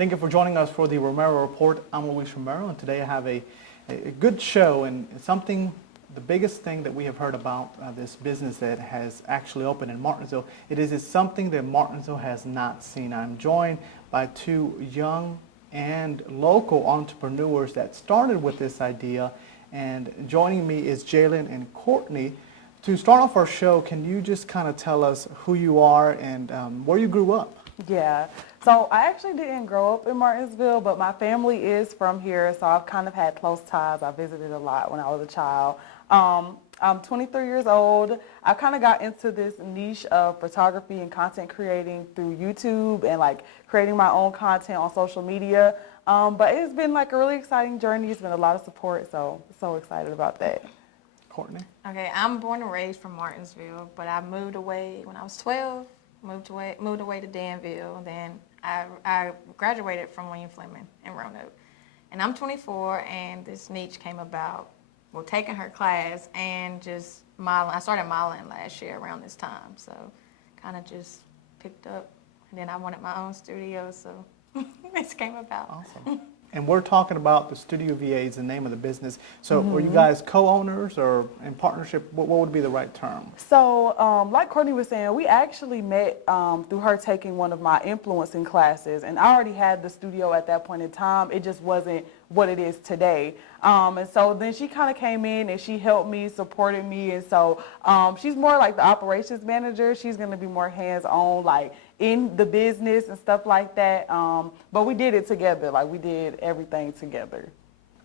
Thank you for joining us for the Romero Report. I'm Luis Romero, and today I have a good show, and something, the biggest thing that we have heard about this business that has actually opened in Martinsville, is something that Martinsville has not seen. I'm joined by two young and local entrepreneurs that started with this idea, and joining me is Jalen and Courtney. To start off our show, can you just kind of tell us who you are and where you grew up? Yeah, so I actually didn't grow up in Martinsville, but my family is from here, so I've kind of had close ties. I visited a lot when I was a child. I'm 23 years old. I kind of got into this niche of photography and content creating through YouTube and like creating my own content on social media. But it's been like a really exciting journey. It's been a lot of support, so excited about that. Courtney? Okay, I'm born and raised from Martinsville, but I moved away when I was 12. Moved away to Danville. Then I graduated from William Fleming in Roanoke. And I'm 24, and this niche came about, well, taking her class and just modeling. I started modeling last year around this time, so kind of just picked up. And then I wanted my own studio, so this came about. Awesome. And we're talking about the Studio VA is the name of the business. So are you guys co-owners or in partnership? What would be the right term? So like Courtney was saying, we actually met through her taking one of my influencing classes. And I already had the studio at that point in time. It just wasn't what it is today. And so then she kind of came in and she helped me, supported me. And so she's more like the operations manager. She's going to be more hands-on, like in the business and stuff like that. But we did it together. Like we did everything together.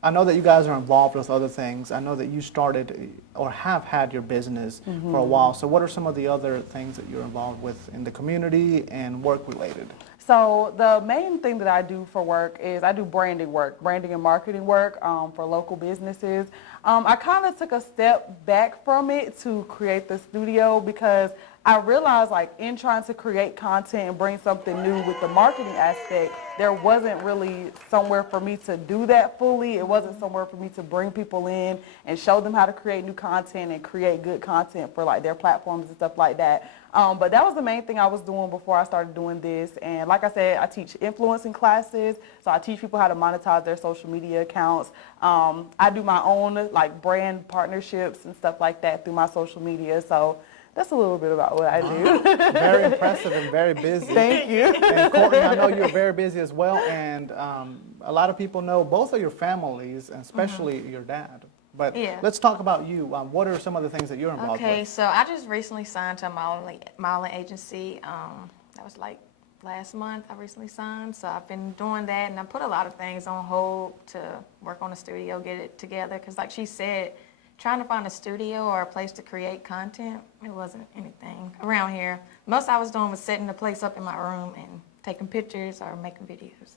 I know that you guys are involved with other things. I know that you started or have had your business for a while. So what are some of the other things that you're involved with in the community and work related? So the main thing that I do for work is I do branding and marketing work for local businesses. I kind of took a step back from it to create the studio because I realized, like, in trying to create content and bring something new with the marketing aspect, there wasn't really somewhere for me to do that fully. It wasn't somewhere for me to bring people in and show them how to create new content and create good content for like their platforms and stuff like that. But that was the main thing I was doing before I started doing this. And like I said, I teach influencing classes, so I teach people how to monetize their social media accounts. I do my own like brand partnerships and stuff like that through my social media. So that's a little bit about what I do. Very impressive and very busy. Thank you. And Courtney, I know you're very busy as well, and a lot of people know both of your families, and especially your dad. But let's talk about you. What are some of the things that you're involved with? Okay, so I just recently signed to a modeling agency. That was like last month I recently signed. So I've been doing that, and I put a lot of things on hold to work on the studio, get it together. Because like she said, trying to find a studio or a place to create content, it wasn't anything around here. Most I was doing was setting the place up in my room and taking pictures or making videos.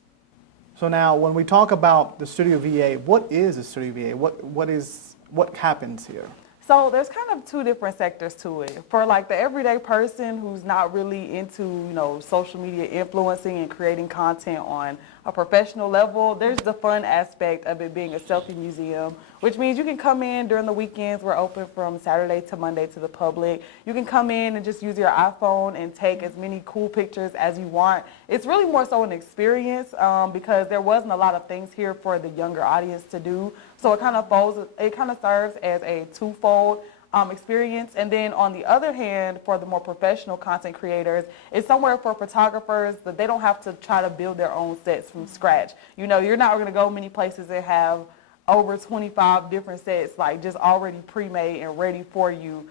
So now, when we talk about the Studio VA, what is a Studio VA? What happens here? So there's kind of two different sectors to it. For like the everyday person who's not really into, social media influencing and creating content on a professional level, there's the fun aspect of it being a selfie museum, which means you can come in during the weekends. We're open from Saturday to Monday to the public. You can come in and just use your iPhone and take as many cool pictures as you want. It's really more so an experience because there wasn't a lot of things here for the younger audience to do. So it kind of serves as a twofold experience. And then on the other hand, for the more professional content creators, it's somewhere for photographers that they don't have to try to build their own sets from scratch. You're not going to go many places and have over 25 different sets like just already pre-made and ready for you.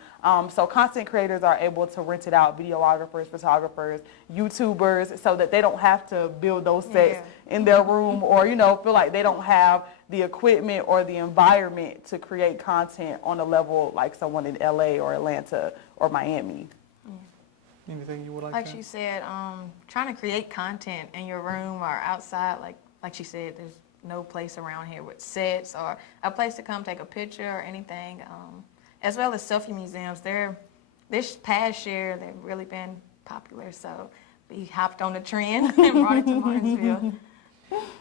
So content creators are able to rent it out, videographers, photographers, YouTubers, so that they don't have to build those sets in their room or, feel like they don't have the equipment or the environment to create content on a level like someone in LA or Atlanta or Miami. Anything you would like to add? She said, trying to create content in your room or outside, like she said, there's no place around here with sets or a place to come take a picture or anything. As well as selfie museums, this past year they've really been popular, so we hopped on the trend and brought it to Martinsville.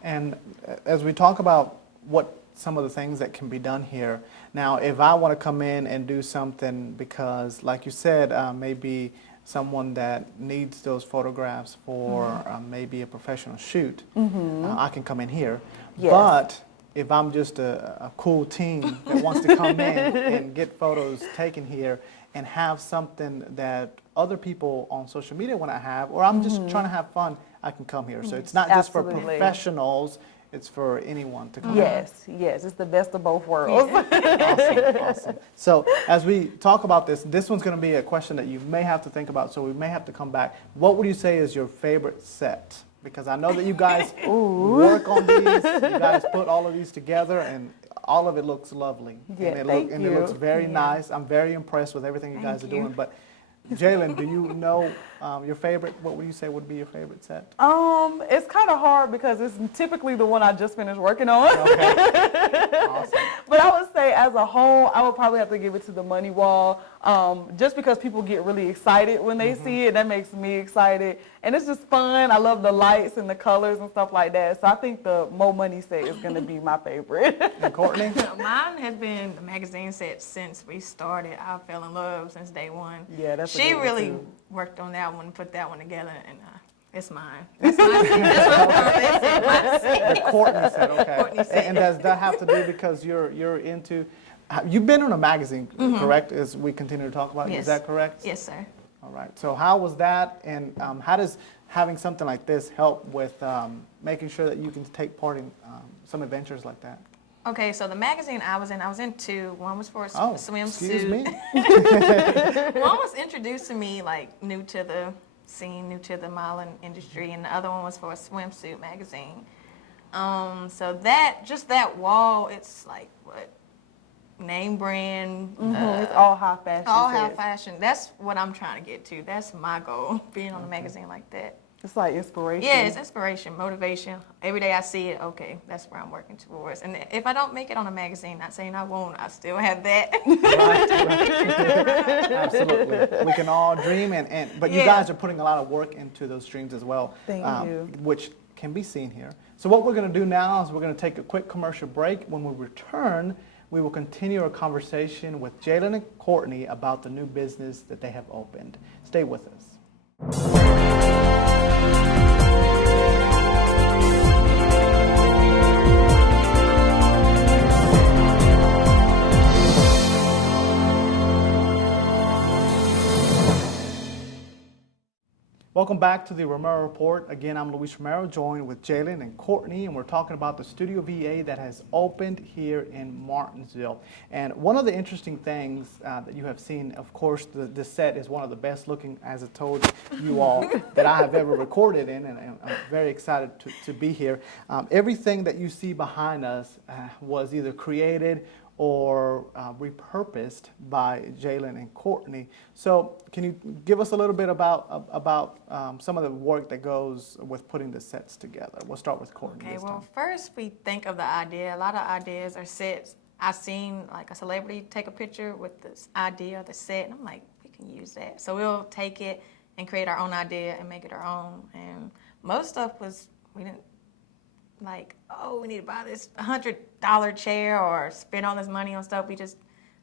And as we talk about what some of the things that can be done here, now if I want to come in and do something because, like you said, maybe someone that needs those photographs for maybe a professional shoot, I can come in here. Yes. But if I'm just a cool teen that wants to come in and get photos taken here and have something that other people on social media want to have, or I'm just trying to have fun, I can come here. So it's not just for Absolutely. professionals, it's for anyone to come. Yes, it's the best of both worlds. Awesome. So as we talk about this one's going to be a question that you may have to think about, so we may have to come back. What would you say is your favorite set? Because I know that you guys work on these, you guys put all of these together, and all of it looks lovely. Yeah, and thank it you. looks very nice. I'm very impressed with everything you guys are doing. But Jalen, do you know your favorite? What would you say would be your favorite set? It's kind of hard because it's typically the one I just finished working on. Okay. Awesome. But I would say as a whole, I would probably have to give it to the money wall, just because people get really excited when they see it. That makes me excited. And it's just fun. I love the lights and the colors and stuff like that. So I think the Mo Money set is going to be my favorite. And Courtney? Mine has been the magazine set since we started. I fell in love since day one. Yeah, that's a She good one, really too. worked on that one, put that one together, and it's mine. That's my set. That's my set. The Courtney set, okay. Courtney set. And does that have to do because you're into, you've been on a magazine, correct, as we continue to talk about? Yes. Is that correct? Yes, sir. All right. So how was that, and how does having something like this help with making sure that you can take part in some adventures like that? Okay, so the magazine I was in two. One was for a Oh, swimsuit. excuse me. One was introducing me like new to the scene, new to the modeling industry, and the other one was for a swimsuit magazine. So that wall, it's like what, name brand, It's all high fashion. all high sets. fashion. That's what I'm trying to get to. That's my goal, being on a magazine like that. It's like inspiration. Yeah, it's inspiration, motivation. Every day I see it, okay, that's where I'm working towards. And if I don't make it on a magazine, not saying I won't, I still have that. Absolutely. We can all dream, but you Yeah. guys are putting a lot of work into those dreams as well. Thank you. Which can be seen here. So what we're going to do now is we're going to take a quick commercial break. When we return, we will continue our conversation with Jalen and Courtney about the new business that they have opened. Stay with us. Welcome back to the Romero Report. Again, I'm Luis Romero, joined with Jalen and Courtney, and we're talking about the Studio VA that has opened here in Martinsville. And one of the interesting things that you have seen, of course, the set is one of the best looking, as I told you all, that I have ever recorded in, and I'm very excited to be here. Everything that you see behind us was either created or repurposed by Jalen and Courtney. So can you give us a little bit about some of the work that goes with putting the sets together? We'll start with Courtney Okay, this well, time. first we think of the idea. A lot of ideas are sets. I've seen like a celebrity take a picture with this idea of the set, and I'm like, we can use that. So we'll take it and create our own idea and make it our own. And most stuff was, we didn't like, oh, we need to buy this $100 chair or spend all this money on stuff. We just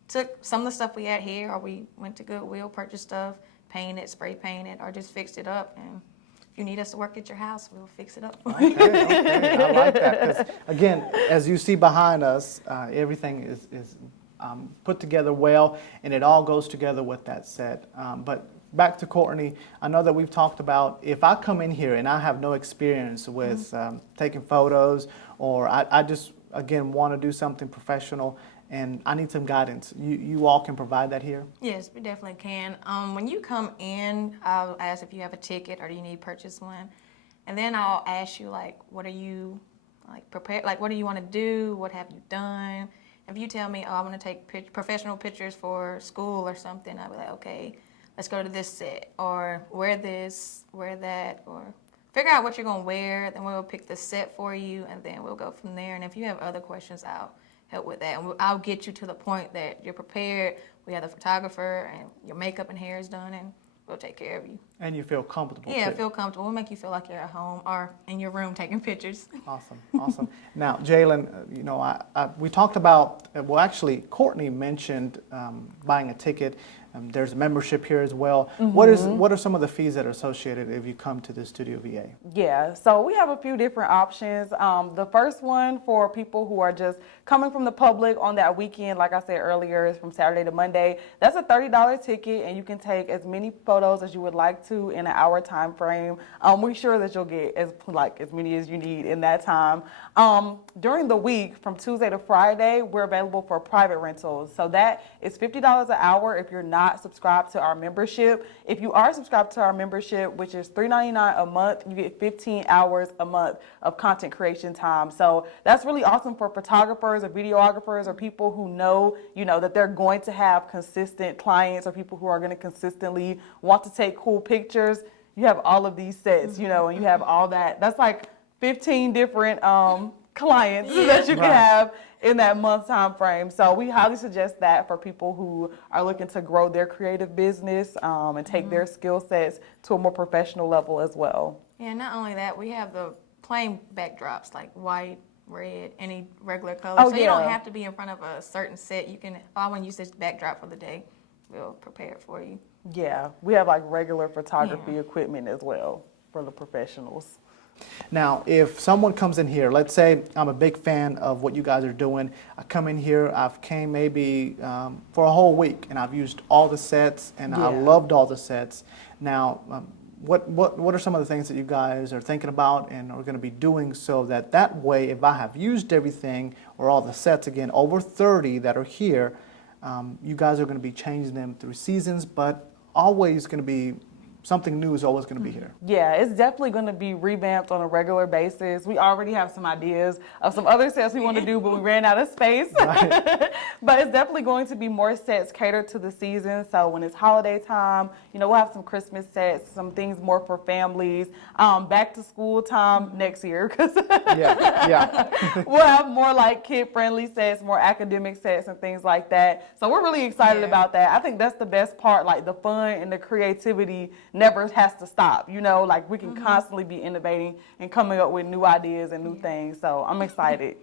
took some of the stuff we had here, or we went to Goodwill, purchased stuff, painted, spray painted, or just fixed it up. And if you need us to work at your house, we'll fix it up. Okay, I like that. 'Cause again, as you see behind us, everything is put together well, and it all goes together with that set. But back to Courtney, I know that we've talked about if I come in here and I have no experience with taking photos, or I just, again, want to do something professional and I need some guidance, you all can provide that here? Yes, we definitely can. When you come in, I'll ask if you have a ticket or do you need to purchase one. And then I'll ask you, like, what are you, like, prepared, like, what do you want to do? What have you done? If you tell me, oh, I want to take professional pictures for school or something, I'll be like, okay, let's go to this set, or wear this, wear that, or figure out what you're going to wear. Then we'll pick the set for you, and then we'll go from there. And if you have other questions, I'll help with that. And I'll get you to the point that you're prepared. We have the photographer, and your makeup and hair is done, and we'll take care of you. And you feel comfortable? Yeah, too. feel comfortable. We'll make you feel like you're at home or in your room taking pictures. Awesome. Now, Jalen, you know, we talked about, well, actually, Courtney mentioned buying a ticket. There's a membership here as well. What are some of the fees that are associated if you come to the Studio VA? Yeah, so we have a few different options. The first one for people who are just coming from the public on that weekend, like I said earlier, is from Saturday to Monday. That's a $30 ticket, and you can take as many photos as you would like to in an hour time frame. We're sure that you'll get as many as you need in that time. During the week, from Tuesday to Friday, we're available for private rentals. So that is $50 an hour if you're not subscribed to our membership. If you are subscribed to our membership, which is $3.99 a month, you get 15 hours a month of content creation time. So that's really awesome for photographers or videographers or people who know, that they're going to have consistent clients or people who are going to consistently want to take cool pictures. You have all of these sets, and you have all that. That's like 15 different clients that you can have in that month time frame. So we highly suggest that for people who are looking to grow their creative business and take their skill sets to a more professional level as well. Yeah, not only that, we have the plain backdrops like white, red, any regular color. Oh, so yeah. you don't have to be in front of a certain set. You can, I want to use this backdrop for the day. We'll prepare it for you. Yeah, we have like regular photography equipment as well for the professionals. Now, if someone comes in here, let's say I'm a big fan of what you guys are doing. I come in here, I've came maybe for a whole week, and I've used all the sets, and I loved all the sets. Now, what are some of the things that you guys are thinking about and are going to be doing so that way, if I have used everything or all the sets, again, over 30 that are here, you guys are going to be changing them through seasons, but always going to be something new is always going to be here. Yeah, it's definitely going to be revamped on a regular basis. We already have some ideas of some other sets we want to do, but we ran out of space. Right. But it's definitely going to be more sets catered to the season. So when it's holiday time, we'll have some Christmas sets, some things more for families. Back to school time next year, because we'll have more like kid-friendly sets, more academic sets and things like that. So we're really excited about that. I think that's the best part, like the fun and the creativity never has to stop, like we can constantly be innovating and coming up with new ideas and new things. So I'm excited.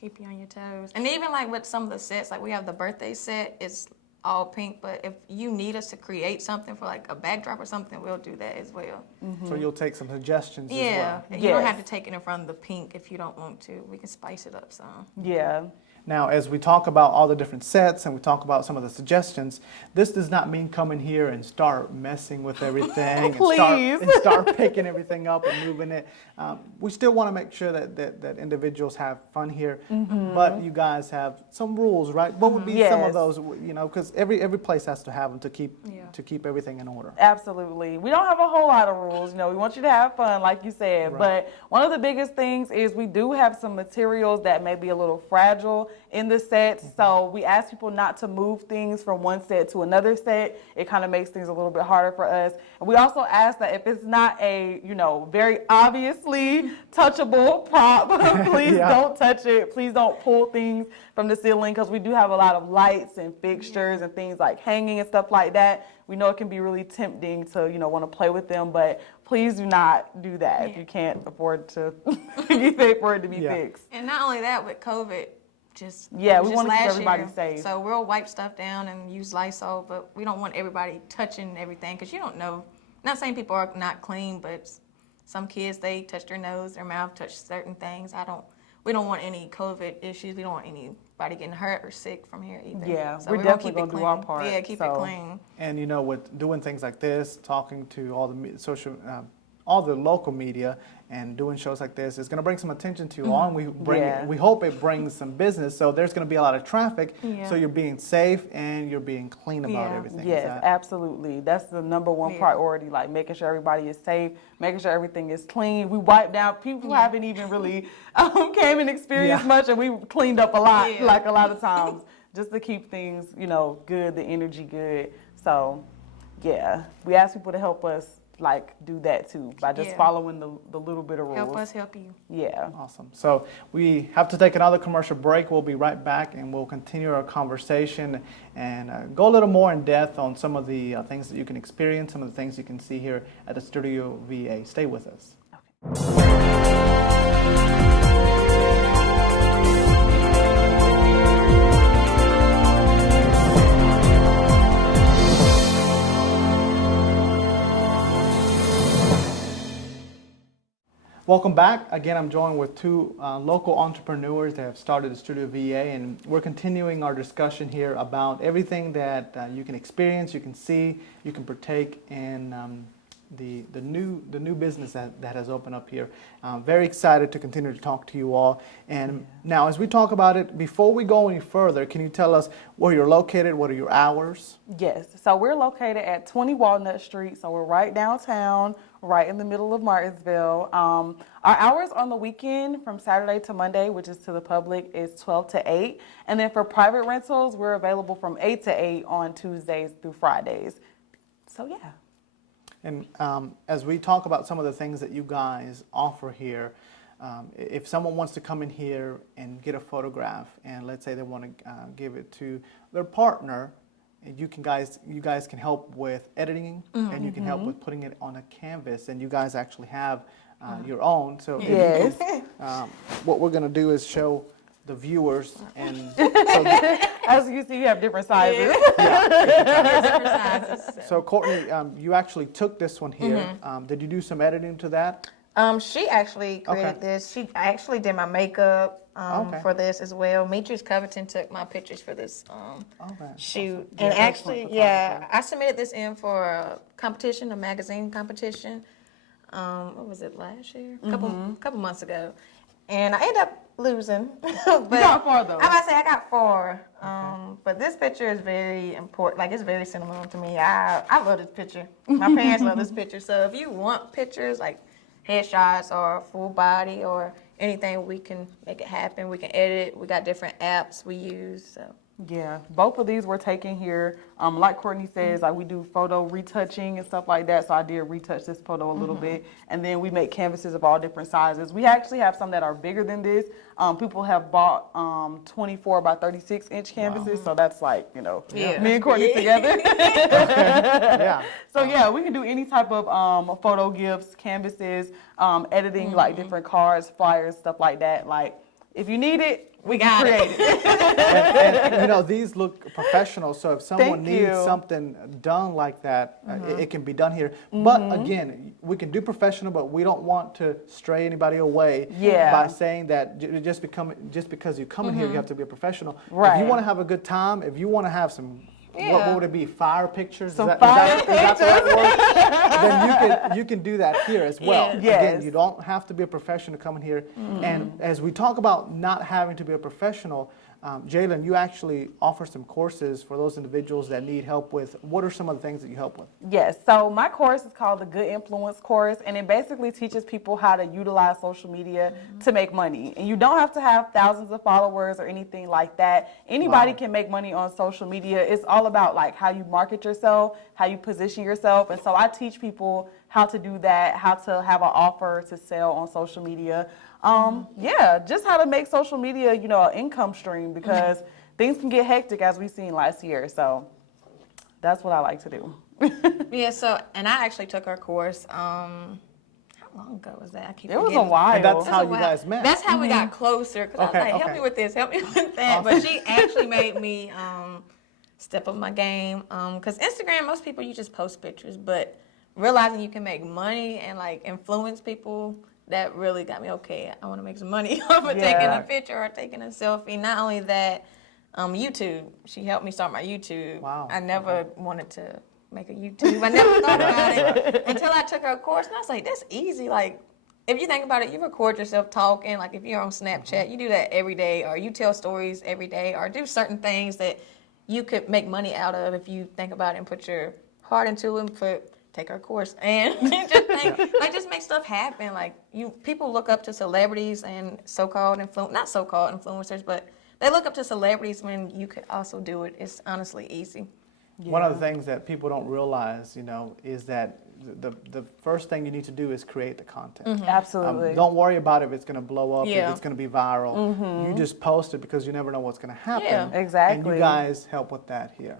Keep you on your toes. And even like with some of the sets, like we have the birthday set, it's all pink, but if you need us to create something for like a backdrop or something, we'll do that as well. So you'll take some suggestions as well. Yeah, you don't have to take it in front of the pink if you don't want to. We can spice it up some. Yeah. Now, as we talk about all the different sets and we talk about some of the suggestions, this does not mean come in here and start messing with everything and start picking everything up and moving it. We still want to make sure that individuals have fun here, but you guys have some rules, right? What would be some of those, because every place has to have them to keep everything in order. Absolutely. We don't have a whole lot of rules. We want you to have fun, like you said, but one of the biggest things is we do have some materials that may be a little fragile in the sets, so we ask people not to move things from one set to another set. It kind of makes things a little bit harder for us. And we also ask that if it's not a, very obviously touchable prop, please don't touch it. Please don't pull things from the ceiling, because we do have a lot of lights and fixtures and things like hanging and stuff like that. We know it can be really tempting to, want to play with them, but please do not do that if you can't afford to pay for it to be fixed. And not only that, with COVID, we want to keep everybody safe. So we'll wipe stuff down and use Lysol, but we don't want everybody touching everything, because you don't know. Not saying people are not clean, but some kids, they touch their nose, their mouth, touch certain things. We don't want any COVID issues. We don't want anybody getting hurt or sick from here either. Yeah, so we're definitely going to do our part. Yeah, keep it clean. And with doing things like this, talking to all the all the local media and doing shows like this is going to bring some attention to you all, and we hope it brings some business. So there's going to be a lot of traffic, so you're being safe and you're being clean about everything. Yes, absolutely. That's the number one priority, like making sure everybody is safe, making sure everything is clean. We wipe down people who haven't even really came and experienced much, and we cleaned up a lot, like a lot of times, just to keep things, good, the energy good. So, we ask people to help us do that too, by just following the little bit of rules. Help us help you. Yeah. Awesome. So we have to take another commercial break. We'll be right back, and we'll continue our conversation and go a little more in depth on some of the things that you can experience, some of the things you can see here at the Studio VA. Stay with us. Welcome back. Again, I'm joined with two local entrepreneurs that have started the Studio VA, and we're continuing our discussion here about everything that you can experience, you can see, you can partake in the new business that has opened up here. Very excited to continue to talk to you all. And now, as we talk about it, before we go any further, can you tell us where you're located? What are your hours? Yes, so we're located at 20 Walnut Street, so we're right downtown, right in the middle of Martinsville. Our hours on the weekend from Saturday to Monday, which is to the public, is 12 to 8. And then for private rentals, we're available from 8 to 8 on Tuesdays through Fridays. So yeah. And as we talk about some of the things that you guys offer here, if someone wants to come in here and get a photograph, and let's say they want to give it to their partner, you guys can help with editing, and you can help with putting it on a canvas, and you guys actually have your own. So if Yes. you can, what we're going to do is show the viewers, and As you see, you have different sizes. Different sizes. so Courtney, you actually took this one here. Did you do some editing to that? She actually created Okay. this. She actually did my makeup Okay. for this as well. Demetrius Covington took my pictures for this Okay. shoot. Yeah, And excellent actually, photographer. I submitted this in for a competition, a magazine competition. What was it, last year? A couple months ago. And I ended up losing. But You got 4 though. I might say I got 4. But this picture is very important. Like, it's very sentimental to me. I love this picture. My parents love this picture. So if you want pictures like headshots or full body or anything, we can make it happen. We can edit it. We got different apps we use. So Yeah, both of these were taken here. Like Courtney says, like we do photo retouching and stuff like that. So I did retouch this photo a little bit, and then we make canvases of all different sizes. We actually have some that are bigger than this. People have bought 24 by 36 inch canvases, so that's like, you know, Yeah. me and Courtney together. Yeah. So yeah, we can do any type of photo gifts, canvases, editing like different cards, flyers, stuff like that. Like if you need it, we got it. create it. And you know, these look professional, so if someone Thank needs you. something done like that, it can be done here. But again, we can do professional, but we don't want to stray anybody away Yeah. by saying that just because you come in here, you have to be a professional. If Right. you want to have a good time, if you want to have some, what would it be, fire pictures? Some is that the right word? Then you can do that here as well. Yes. Again, Yes. you don't have to be a professional to come in here. And as we talk about not having to be a professional, Jalen, you actually offer some courses for those individuals that need help with. What are some of the things that you help with? Yes, so my course is called the Good Influence course, and it basically teaches people how to utilize social media to make money. And you don't have to have thousands of followers or anything like that. Anybody Wow. can make money on social media. It's all about like how you market yourself, how you position yourself. And so I teach people how to do that, how to have an offer to sell on social media. Yeah, just how to make social media, you know, an income stream, because things can get hectic as we've seen last year. So that's what I like to do. Yeah, so, and I actually took her course, how long ago was that? I keep It was a forgetting. while. And that's It how was a you while. guys met. That's how we got closer, because I Okay, was like, help okay. me with this, help me with that. But she actually made me step up my game, because Instagram, most people, you just post pictures, but realizing you can make money and like influence people, that really got me, okay, I want to make some money off of taking a picture or taking a selfie. Not only that, YouTube, she helped me start my YouTube. Wow. I never wanted to make a YouTube. I never thought about it until I took her course, and I was like, that's easy. Like, if you think about it, you record yourself talking. Like, if you're on Snapchat, you do that every day, or you tell stories every day, or do certain things that you could make money out of if you think about it and put your heart into it and take our course and just make stuff happen. Like, people look up to celebrities and not so-called influencers, but they look up to celebrities when you could also do it. It's honestly easy. One of the things that people don't realize, you know, is that the first thing you need to do is create the content. Absolutely. Don't worry about if it's going to blow up, if Yeah. it's going to be viral. You just post it because you never know what's going to happen. Yeah. And Exactly. you guys help with that here.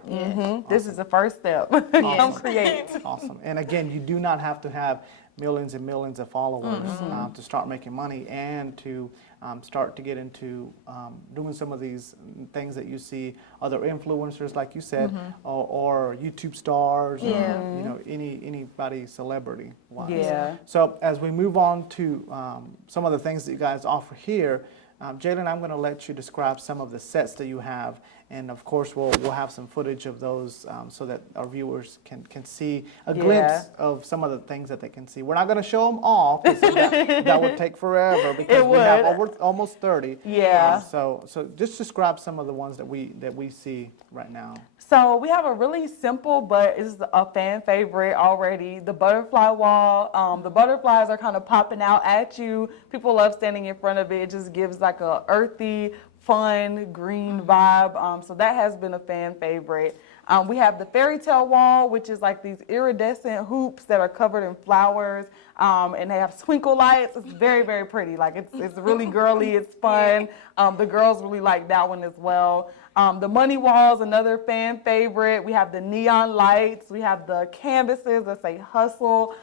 This is the first step. Come create. Awesome. And again, you do not have to have millions and millions of followers to start making money and to start to get into doing some of these things that you see other influencers, like you said, or YouTube stars, or, you know, anybody celebrity-wise. Yeah. So as we move on to some of the things that you guys offer here, Jalen, I'm going to let you describe some of the sets that you have, and of course we'll have some footage of those so that our viewers can see a glimpse of some of the things that they can see. We're not going to show them all because that would take forever because we have almost 30. Yeah. So just describe some of the ones that we see right now. So we have a really simple, but it's a fan favorite already, the butterfly wall. The butterflies are kind of popping out at you. People love standing in front of it. It just gives like a earthy, fun, green vibe. So that has been a fan favorite. We have the fairy tale wall, which is like these iridescent hoops that are covered in flowers, and they have twinkle lights. It's very, very pretty. Like it's really girly. It's fun. The girls really like that one as well. The money wall is another fan favorite. We have the neon lights. We have the canvases that say hustle.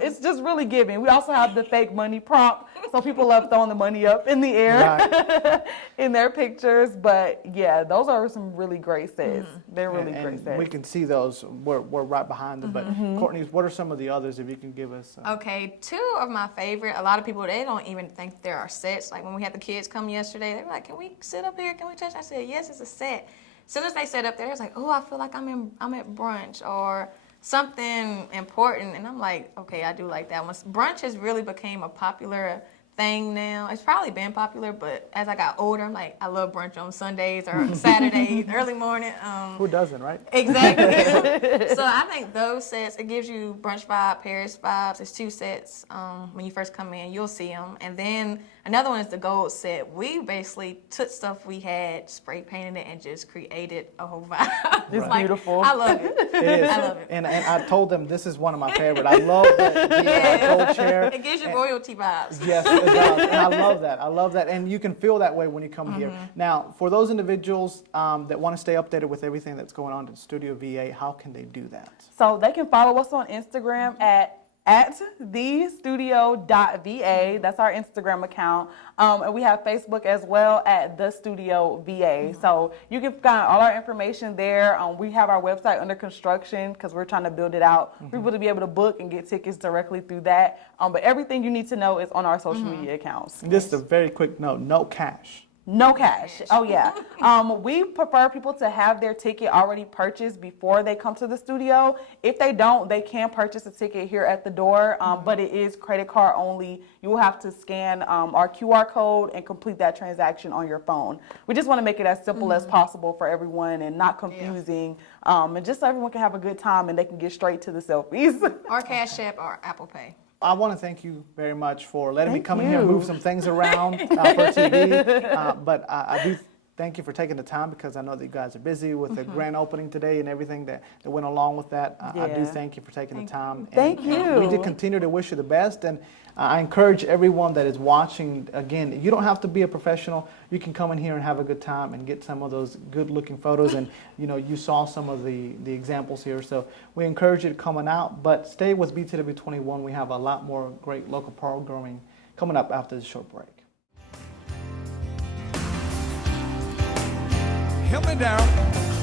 It's just really giving. We also have the fake money prompt. So people love throwing the money up in the air in their pictures. But yeah, those are some really great sets. They're really great sets. We can see those. We're right behind them. But Courtney, what are some of the others if you can give us? Okay, two of my favorite. A lot of people, they don't even think there are sets. Like when we had the kids come yesterday, they were like, "Can we sit up here? Can we touch?" I said, "Yes, it's a set." As soon as they sat up there, it's like, "Oh, I feel like I'm at brunch or something important," and I'm like, "Okay, I do like that one." Brunch has really became a popular thing now. It's probably been popular, but as I got older, I'm like, I love brunch on Sundays or Saturdays, early morning. Who doesn't, right? Exactly. So I think those sets, it gives you brunch vibe, Paris vibes. It's two sets. When you first come in, you'll see them. And then another one is the gold set. We basically took stuff we had, spray painted it, and just created a whole vibe. It's beautiful. I love it. It is. I love it. And I told them this is one of my favorite. I love the gold chair. It gives you royalty vibes. Yes, it does. And I love that. I love that. And you can feel that way when you come here. Now, for those individuals that want to stay updated with everything that's going on at Studio VA, how can they do that? So they can follow us on Instagram at thestudio.va. That's our Instagram account. And we have Facebook as well at The Studio VA. So you can find all our information there. We have our website under construction because we're trying to build it out for people to be able to book and get tickets directly through that. But everything you need to know is on our social media accounts. Just a very quick note, no cash. No cash. Oh, yeah. We prefer people to have their ticket already purchased before they come to the studio. If they don't, they can purchase a ticket here at the door, but it is credit card only. You will have to scan our QR code and complete that transaction on your phone. We just want to make it as simple as possible for everyone and not confusing, and just so everyone can have a good time and they can get straight to the selfies. Or Cash App or Apple Pay. I want to thank you very much for letting me come in here and move some things around for TV. But I do thank you for taking the time because I know that you guys are busy with the grand opening today and everything that went along with that. I do thank you for taking the time. Thank you. We do continue to wish you the best. And I encourage everyone that is watching, again, you don't have to be a professional. You can come in here and have a good time and get some of those good looking photos. And you know, you saw some of the examples here. So we encourage you to come on out, but stay with BTW21. We have a lot more great local programming coming up after this short break. Help me down.